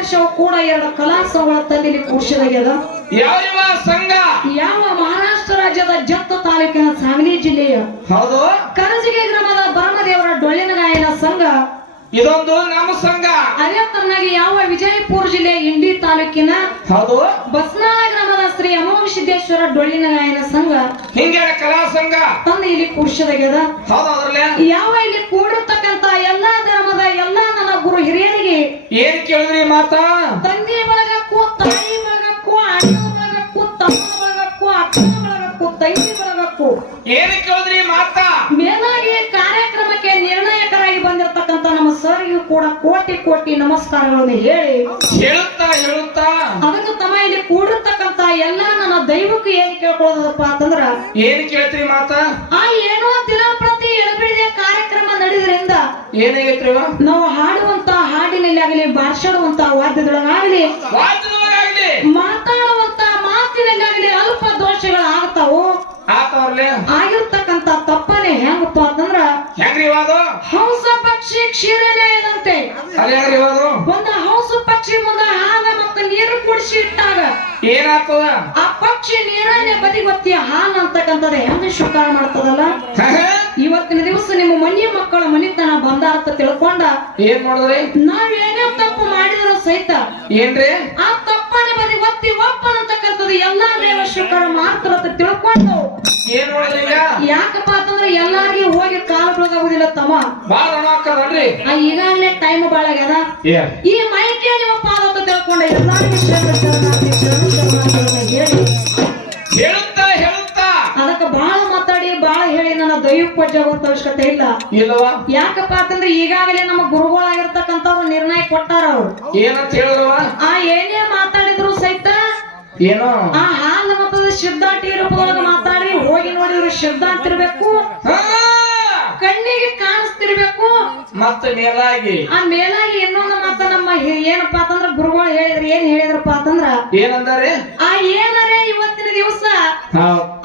ವರ್ಷವೂ ಕೂಡ 2 ಕಲಾ ಸಂಘಗಳ ತಂದಿಲಿ ಕೂಡಿಸಿದಾಗ್ಯದ. ಯಾವ ಸಂಘ? ಯಾವ ಮಹಾರಾಷ್ಟ್ರ ರಾಜ್ಯದ ಜತ್ತ ತಾಲೂಕಿನ ಸಾಂಗ್ಲಿ ಜಿಲ್ಲೆಯ ಹೌದು ಕರಜಗಿ ಗ್ರಾಮದ ಬರಮದೇವರ ಡೊಳ್ಳಿನ ಗಾಯನ ಸಂಘ. ಇದೊಂದು ನಮ್ಮ ಸಂಘ. ಅದೇ ತರನಾಗಿ ಯಾವ ವಿಜಯಪುರ ಜಿಲ್ಲೆ ಇಂಡಿ ತಾಲೂಕಿನ ಹೌದು ಬಸ್ನಾಳ ಗ್ರಾಮದ ಶ್ರೀ ಅಮೋಘ ಸಿದ್ದೇಶ್ವರ ಡೊಳ್ಳಿನ ಗಾಯನ ಸಂಘ ಹಿಂಗೆ ಕಲಾ ಸಂಘ ತಂದು ಇಲ್ಲಿ ಕೂಡಿಸಿದಾಗ್ಯದ. ಹೌದು ಅದ್ರಲ್ಲೇ ಯಾವ ಇಲ್ಲಿ ಕೂಡಿರ್ತಕ್ಕಂತ ಎಲ್ಲಾ ಧರ್ಮದ ಎಲ್ಲಾ ನನ್ನ ಗುರು ಹಿರಿಯರಿಗೆ ಏನ್ ಕೇಳಿದ್ರಿ ಮಾತಾ? ತಂದೆ ಬಳಗಕ್ಕೂ ತಾಯಿ ಬಳಗಕ್ಕೂ ಅಣ್ಣ ಬಳಗಕ್ಕೂ ತಮ್ಮ ಬಳಗಕ್ಕೂ ಅಕ್ಕನ ಬಳಗಕ್ಕೂ ತಂಗಿ ಬಳಗಕ್ಕೂ ಏನ್ ಕೇಳಿದ್ರಿ ಮಾತಾ? ಮೇಲಾಗಿ ಕಾರ್ಯಕ್ರಮಕ್ಕೆ ನಿರ್ಣಾಯಕರಾಗಿ ಬಂದಿರತಕ್ಕಂತ ನಮ್ಮ ಸರ್ಗೂ ಕೂಡ ಕೋಟಿ ಕೋಟಿ ನಮಸ್ಕಾರಗಳನ್ನು ಹೇಳುತ್ತಾ ಅದಕ್ಕೆ ತಮ್ಮ ಇಲ್ಲಿ ಕೂಡಿರ್ತಕ್ಕಂತ ಎಲ್ಲಾ ನನ್ನ ದೈವಕ್ಕೆ ಏನ್ ಕೇಳ್ಕೊಳ್ಳೋದಪ್ಪ ಅಂತಂದ್ರ ಏನ್ ಕೇಳ್ತೀರಿ ಮಾತಾ? ಆ ಏನೋ ದಿನಪ್ರತಿ ಎಡಬಿಡದೆ ಕಾರ್ಯಕ್ರಮ ನಡೆದ್ರಿಂದ ಏನಾಗೈತ್ರಿ ನಾವು ಹಾಡುವಂತ ಹಾಡಿನಲ್ಲಿ ಆಗಲಿ ಬಾರ್ಸಾಡುವಂತ ವಾದ್ಯದೊಳಗಾಗಲಿ ಮಾತಾಡುವಂತ ಮಾತಿನಲ್ಲಾಗಲಿ ಅಲ್ಪ ದೋಷಗಳು ಆಗ್ತಾವು. ಆಗಿರ್ತಕ್ಕಂತ ತಪ್ಪನೆ ಹೆಂಗಪ್ಪ ಅಂತಂದ್ರ ಹಂಸ ಪಕ್ಷಿ ಕ್ಷೀರನೆಯದಂತೆ ಒಂದು ಹಂಸ ಪಕ್ಷಿ ಮುಂದ ಹಾಲ ಮತ್ತು ನೀರು ಕುಡಿಸಿ ಇಟ್ಟಾಗ ಏನಾಗ್ತದ? ಆ ಪಕ್ಷಿ ನೀರನ್ನೇ ಬದಿಗೊತ್ತಿ ಹಾಲು ಅಂತಕ್ಕಂಥದ್ದು ಹೆಂಗ ಶುಕಾರ ಮಾಡ್ತದಲ್ಲ. ಇವತ್ತಿನ ದಿವಸ ನಿಮ್ಮ ಮನಿ ಮಕ್ಕಳ ಮನಿತನ ಬಂದಾರ್ಥ ತಿಳ್ಕೊಂಡ ಏನ್ ಮಾಡಿದ್ರಿ? ನಾವೇನೇ ತಪ್ಪು ಮಾಡಿದ್ರು ಸಹಿತ ಏನ್ರಿ ಆ ತಪ್ಪನೆ ಬದಿಗೊತ್ತಿ ಒಪ್ಪನಂತಕ್ಕಂಥದ್ದು ಎಲ್ಲಾ ದೇವ ಶುಕಾರ ಮಾಡ್ತಾರಂತ ತಿಳ್ಕೊಂಡು ಏನ್ ಮಾಡಿದ್ರಿ? ಯಾಕಪ್ಪ ಅಂತಂದ್ರೆ ಎಲ್ಲಾರ್ಗಿ ಹೋಗಿ ಕಾಲು ಬಿಡೋದಾಗುದಿಲ್ಲ ತಮ್ಮ. ಈಗಾಗಲೇ ಟೈಮ್ ಬಾಳ ಆಗ್ಯದ. ಈ ಮೈಕೆ ನಿಮ್ಮ ಪಾದ ಅಂತ ತಿಳ್ಕೊಂಡ ಎಲ್ಲಾರ್ಗಿ ಹೇಳುತ್ತಾ ಅದಕ್ಕೆ ಬಾಳ ಮಾತಾಡಿ ಬಾಳ ಹೇಳಿ ನನ್ನ ದೈವಕ್ಕೆ ಪೂಜಾಗುವಂತ ಅವಶ್ಯಕತೆ ಇಲ್ಲವಾ? ಯಾಕಪ್ಪ ಅಂತಂದ್ರೆ ಈಗಾಗಲೇ ನಮ್ಮ ಗುರುಗಳಾಗಿರ್ತಕ್ಕಂಥವ್ರು ನಿರ್ಣಯ ಕೊಟ್ಟಾರ. ಅವ್ರು ಏನಂತ ಹೇಳಿದ್ರವ? ಏನೇ ಮಾತಾಡಿದ್ರು ಸಹಿತ ಏನೋ ಆ ಹಾಲು ಮತದ ಶಬ್ದಾಟಿ ರೂಪದೊಳಗೆ ಮಾತಾಡಿ ಹೋಗಿ ನೋಡಿದ್ರು ಶಬ್ದ ಅಂತಿರ್ಬೇಕು, ಕಣ್ಣಿಗೆ ಕಾಣಿಸ್ತಿರ್ಬೇಕು. ಮತ್ತೆ ಮೇಲಾಗಿ ಆ ಮೇಲಾಗಿ ಇನ್ನೊಂದು ಮಾತ ನಮ್ಮ ಏನಪ್ಪಾ ಅಂತಂದ್ರ ಗುರುಗಳು ಹೇಳಿದ್ರು. ಏನ್ ಹೇಳಿದ್ರಪ್ಪ ಅಂತಂದ್ರ ಏನಂದಾರೆ? ಆ ಏನರೇ ಇವತ್ತಿನ ದಿವಸ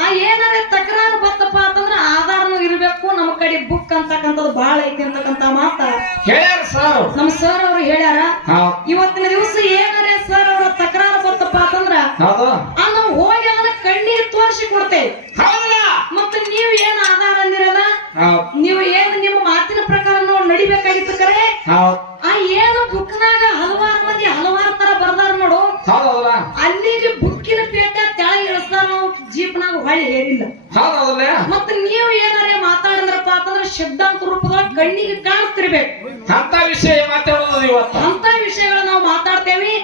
ಆ ಏನರೇ ತಕರಾರು ಬತ್ತಪ್ಪ ಅಂತಂದ್ರ ಆಧಾರನು ಇರ್ಬೇಕು, ನಮ್ಮ ಕಡೆ ಬುಕ್ ಅಂತಕ್ಕಂಥದ್ದು ಬಹಳ ಐತಿ ಅಂತಕ್ಕಂತ ಮಾತ ಹೇಳ್ಯಾರ ಸರ್. ನಮ್ ಸರ್ ಅವ್ರು ಹೇಳ್ಯಾರ. ಇವತ್ತಿನ ದಿವಸ ಏನರೇ ಸರ್ ಅವ್ರ ತಕರಾರು ಬತ್ತಪ್ಪ ಅಂತಂದ್ರ ನಾವು ಹೋಗಿ ಅದನ್ನ ಕಣ್ಣಿಗೆ ತೋರಿಸಿ ಕೊಡ್ತೇವೆ. ಮತ್ತೆ ನೀವು ಏನ್ ಆಧಾರ ಅಂದಿರಲ್ಲ, ನೀವು ಏನು ನಿಮ್ಮ ಮಾತಿನ ಪ್ರಕಾರ ನಾವು ನಡಿಬೇಕಾಗಿತ್ತು ಕರೆ. ಆ ಏನು ಬುಕ್ನಾಗ ಹಲವಾರು ಮಂದಿ ಹಲವಾರು ತರ ಬರ್ದಾರ ನೋಡು, ಅಲ್ಲಿಗೆ ಬುಕ್ಕಿನ ಪೇಟ ತೆಳಗೆ ಇಳಿಸ್ತಾರ. ನಾವು ಜೀಪ್ನಾಗ ಹೊಳಿ ಹೇಳಿಲ್ಲ. ಮತ್ತೆ ನೀವು ಏನಾರೇ ಮಾತಾಡಿದ್ರಪ್ಪ ಅಂತಂದ್ರೆ ಶಬ್ದಾಂತ ರೂಪದೊಳಗೆ ಕಣ್ಣಿಗೆ ಕಾಣಿಸ್ತಿರ್ಬೇಕು. ಅಂತ ವಿಷಯ ಮಾತಾಡೋದು ಇವತ್ತು. ಅಂತ ವಿಷಯಗಳು ನಾವು ಮಾತಾಡ್ತೇವಿ.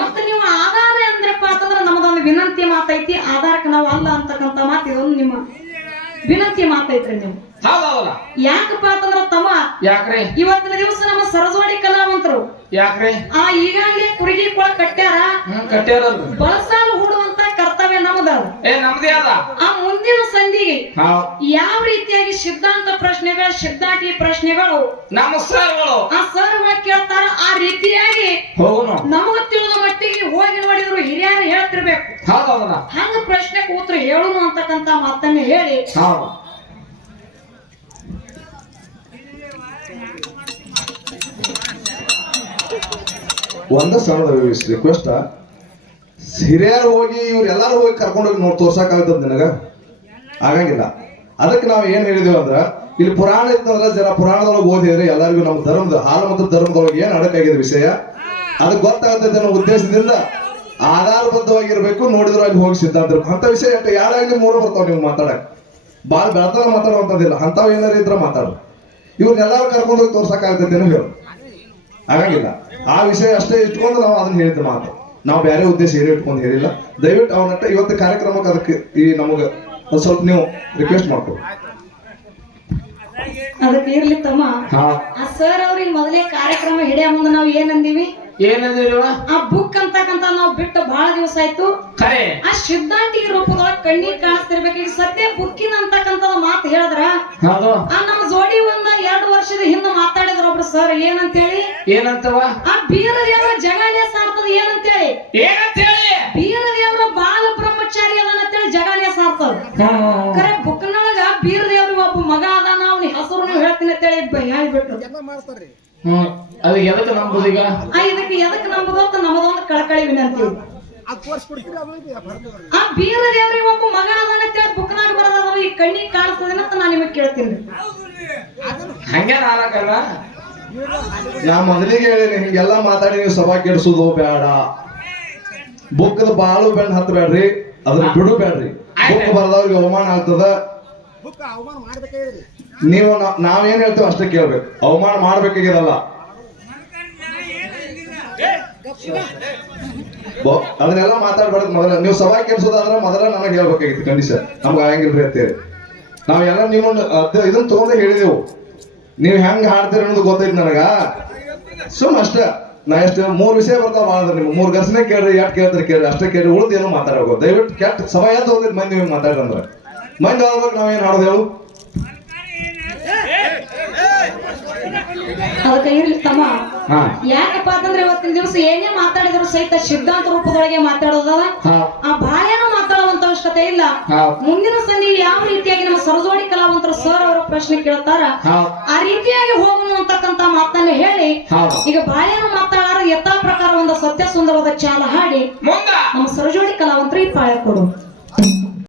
ಮತ್ತೆ ನೀವು ಆಧಾರ ಅಂದ್ರಪ್ಪ ಅಂತಂದ್ರೆ ನಮ್ಮದೊಂದು ವಿನಂತಿ ಮಾತೈತಿ. ಆಧಾರಕ್ಕೆ ನಾವು ಅಲ್ಲ ಅಂತಕ್ಕಂತ ಮಾತು ಇದೊಂದು ನಿಮ್ಮ ವಿನಂತಿ ಮಾತೈತ್ರಿ. ನೀವು ಯಾಕಪ್ಪ ಅಂತಂದ್ರ ತಮ್ಮ, ಯಾಕ್ರಿ ಇವತ್ತಿನ ದಿವಸ ನಮ್ಮ ಸರಜೋಡಿ ಕಲಾವಂತರು ಯಾಕ್ರಿ ಈಗಾಗಲೇ ಕುರುಗಿ ಕೊಳ ಕಟ್ಟ್ಯಾರ. ಬಳಸಾಲು ಹೂಡುವಂತ ಕರ್ತವ್ಯ ನಮ್ದ. ನಮ್ದೇ ಅದ. ಆ ಮುಂದಿನ ಸಂಧಿಗೆ ಯಾವ ರೀತಿಯಾಗಿ ಸಿದ್ಧಾಂತ ಪ್ರಶ್ನೆಗಳು ಶಬ್ದಾಟಿ ಪ್ರಶ್ನೆಗಳು ನಮ್ಮ ಸರ್ಗಳು ಆ ಸರ್ಗಳು ಕೇಳ್ತಾರ. ಆ ರೀತಿಯಾಗಿ ನಮಗ ತಿಳಿದ ಮಟ್ಟಿಗೆ ಹೋಗಿ ನೋಡಿದ್ರು ಹಿರಿಯರು ಹೇಳ್ತಿರ್ಬೇಕು. ಹಂಗ ಪ್ರಶ್ನೆ ಕೂತ್ರು ಹೇಳುನು ಅಂತಕ್ಕಂತ ಮಾತನ್ನ ಹೇಳಿ ಒಂದ ಸಣ್ಣದ ರಿಕ್ವೆಸ್ಟ್, ಹಿರಿಯರು ಹೋಗಿ ಇವ್ರೆಲ್ಲಾರು ಹೋಗಿ ಕರ್ಕೊಂಡೋಗಿ ತೋರ್ಸಕ್ಕಾಗ್ತದ ನಿನಗ? ಆಗಂಗಿಲ್ಲ. ಅದಕ್ಕೆ ನಾವು ಏನ್ ಹೇಳಿದೇವ ಅಂದ್ರ, ಇಲ್ಲಿ ಪುರಾಣ ಇತ್ತಂದ್ರ ಜನ ಪುರಾಣದೊಳಗೆ ಓದಿದ್ರೆ ಎಲ್ಲರಿಗೂ ನಮ್ಮ ಧರ್ಮದ ಹಾಲು ಮತ್ತು ಧರ್ಮದೊಳಗೆ ಏನ್ ಅಡಕಾಗಿದೆ ವಿಷಯ ಅದಕ್ಕೆ ಗೊತ್ತಾಗ್ತದೆ ಅನ್ನೋ ಉದ್ದೇಶದಿಂದ ಆಧಾರಬದ್ಧವಾಗಿರ್ಬೇಕು. ನೋಡಿದ್ರು ಅಲ್ಲಿ ಹೋಗಿ ಸಿದ್ಧಾಂತ ಅಂತ ವಿಷಯ ಯಾರಾಗ್ಲಿ ಮೂರು ಬರ್ತಾವ. ನೀವು ಮಾತಾಡಕ್ ಬಾಳ ಬೆಳತನ ಮಾತಾಡುವಂತದಿಲ್ಲ. ಅಂತಾವ್ ಏನಾರ ಇದ್ರ ಮಾತಾಡು. ಇವ್ರನ್ನೆಲ್ಲಾರು ಕರ್ಕೊಂಡೋಗಿ ತೋರ್ಸಕ್ಕಾಗ್ತದೆ ಅನ್ನೋ ಹೇಳು. ಆಗಂಗಿಲ್ಲ. ಆ ವಿಷಯ ಅಷ್ಟೇ ಇಟ್ಕೊಂಡು ನಾವು ಅದನ್ನ ಹೇಳಿದ ಮಾತು. ನಾವು ಬೇರೆ ಉದ್ದೇಶ ಏನು ಇಟ್ಕೊಂಡು ಹೇಳಿಲ್ಲ. ದಯವಿಟ್ಟು ಅವನಟ್ಟ ಇವತ್ತು ಕಾರ್ಯಕ್ರಮಕ್ಕೆ ಅದಕ್ಕೆ ಈ ನಮಗ ಸ್ವಲ್ಪ ನೀವು ರಿಕ್ವೆಸ್ಟ್ ಮಾಡ್ಕೊ. ಅದಕ್ಕೆ ಇರ್ಲಿ ತಮ್ಮ. ಆ ಸರ್ ಅವ್ರಿಗೆ ಮೊದಲೇ ಕಾರ್ಯಕ್ರಮ ಹಿಡಿಯ ಮುಂದೆ ನಾವು ಏನಂದೀವಿ? ಆ ಬುಕ್ ಅಂತಕ್ಕಂತ ನಾವು ಬಿಟ್ಟು ಬಹಳ ದಿವಸ ಆಯ್ತು. ಆ ಸಿದ್ಧಾಂತಿ ರೂಪದೊಳಗೆ ಕಣ್ಣಿಗೆ ಕಾಣಿಸ್ತಿರ್ಬೇಕು. ಈಗ ಸದ್ಯ ಬುಕ್ಕಿನ ಅಂತಕ್ಕಂತ ಮಾತು ಹೇಳಿದ್ರ ಆ ನಮ್ಮ ಜೋಡಿ ಒಂದ 2 ವರ್ಷದ ಹಿಂದೆ ಮಾತಾಡಿದ್ರ ಒಬ್ರು ಸರ್. ಏನಂತೇಳಿ? ಏನಂತವ? ಆ ಬೀರ ದೇವರ ಜಗಾನೇ ಸಾರ್ತದ. ಏನಂತೇಳಿ? ಬೀರ ದೇವರ ಬಾಲ ಬ್ರಹ್ಮಚಾರಿ ಅದನ್ನಂತೇಳಿ ಜಗಾನೇ ಸಾರ್ತದ. ಕರೆ ಬುಕ್ನೊಳಗ ಬೀರ ದೇವ್ರಿಗೆ ಒಬ್ಬ ಮಗ ಅದಾನ, ಅವ್ನ ಹೆಸರು ಹೇಳ್ತೀನಿ ಅಂತೇಳಿ ಹೇಳ್ಬಿಟ್ರು. ಅದಕ್ಕೆ ಎದಕ್ಕೆ ನಂಬುದೀಗ? ಇದಕ್ಕೆ ಎದಕ್ಕೆ ನಂಬುದು ಅಂತ ಕಳಕಳಿ ವಿನಂತಿ. ಆ ಬೀರ ದೇವ್ರಿಗೆ ಒಬ್ಬ ಮಗ ಅದನ್ನ ಅಂತೇಳಿ ಬುಕ್ನಾಗ ಬರೋದ ಈ ಕಣ್ಣಿಗೆ ಕಾಣಿಸ್ತದೆ ಅಂತ ನಾನು ನಿಮಗೆ ಕೇಳ್ತೀನಿ. ಹಂಗೇನ್ ಆಗಲ್ಲ. ನಾ ಮೊದಲಿಗೆ ಹೇಳಿನಿ ಹಿಂಗೆಲ್ಲ ಮಾತಾಡಿ ನೀವು ಸಭಾ ಕೆಡಿಸೋದು ಬೇಡ. ಬುಕ್ಕದ ಬಾಳು ಬೆಣ್ಣ ಹತ್ತಬೇಡ್ರಿ, ಅದನ್ನ ಬಿಡು ಬೇಡ್ರಿ. ಬುಕ್ ಬರ್ದವ್ರಿಗೆ ಅವಮಾನ ಆಗ್ತದ. ನೀವು ನಾವೇನ್ ಹೇಳ್ತೇವೆ ಅಷ್ಟೇ ಕೇಳ್ಬೇಕು, ಅವಮಾನ ಮಾಡ್ಬೇಕಾಗಿರಲ್ಲ. ಅದನ್ನೆಲ್ಲ ಮಾತಾಡ್ಬಾರ್ದು. ಮೊದಲ ನೀವು ಸಭಾ ಕೆಲ್ಸೋದಾದ್ರೆ ಮೊದಲ ನನಗೆ ಹೇಳ್ಬೇಕಾಗಿತ್ತು ಕಂಡೀಷನ್, ನಮ್ಗೆ ಆಗಂಗಿಲ್ರಿ ಅಂತೇಳಿ. ನಾವೆಲ್ಲ ನಿಮ್ಮನ್ನ ಇದನ್ನ ತಗೊಂಡೇ ಹೇಳಿದೆವು. ನೀವು ಹೆಂಗ್ ಹಾಡ್ತೀರಿ ಅನ್ನೋದು ಗೊತ್ತೈತಿ ನನಗ. ಸುಮ್ ಅಷ್ಟೇ. ನಾ ಎಷ್ಟು 3 ವಿಷಯ ಬರ್ತಾವ ಮಾಡಿದ್ರೆ ನೀವು 3 ಘರ್ಷಣೆ ಕೇಳ್ರಿ, ಯಾಕೆ ಕೇಳ್ತಾರೆ ಕೇಳ್ರಿ, ಅಷ್ಟೇ ಕೇಳಿ. ಉಳಿದು ಏನೋ ಮಾತಾಡೋದು ದಯವಿಟ್ಟು ಕೆಟ್ಟ ಸಭಾ ಎದ್ದು ಹೋಗ್ತೈತಿ ಮಂದಿ ನೀವು ಮಾತಾಡ್ರಂದ್ರೆ. ಮಂದಿ ಹೋಗ್ಬೇಕು ನಾವೇನ್ ಹಾಡೋದು ಹೇಳು. ಅದಕ್ಕೆ ಇರ್ಲಿ ತಮ್ಮ, ಯಾಕಪ್ಪ ಅಂತಂದ್ರೆ ಇವತ್ತಿನ ದಿವಸ ಏನೇ ಮಾತಾಡಿದ್ರು ಸಹಿತ ಸಿದ್ಧಾಂತ ರೂಪದೊಳಗೆ ಮಾತಾಡೋದಲ್ಲ. ಆ ಬಾಳೇನೋ ಮಾತಾಡುವಂತ ಅವಶ್ಯಕತೆ ಇಲ್ಲ. ಮುಂದಿನ ಸಂಧಿ ಯಾವ ರೀತಿಯಾಗಿ ನಮ್ಮ ಸರಜೋಡಿ ಕಲಾವಂತರು ಸರ್ ಅವರ ಪ್ರಶ್ನೆ ಕೇಳ್ತಾರ ಆ ರೀತಿಯಾಗಿ ಹೋಗೋಣ ಅಂತಕ್ಕಂತ ಮಾತನ್ನ ಹೇಳಿ, ಈಗ ಬಾಳೇನೋ ಮಾತಾಡಾರ ಯಥಾ ಪ್ರಕಾರ ಒಂದು ಸತ್ಯ ಸುಂದರವಾದ ಚಾಲ ಹಾಡಿ ನಮ್ಮ ಸರಜೋಡಿ ಕಲಾವಂತರು ಈ ಪಾಯ ಕೊಡು.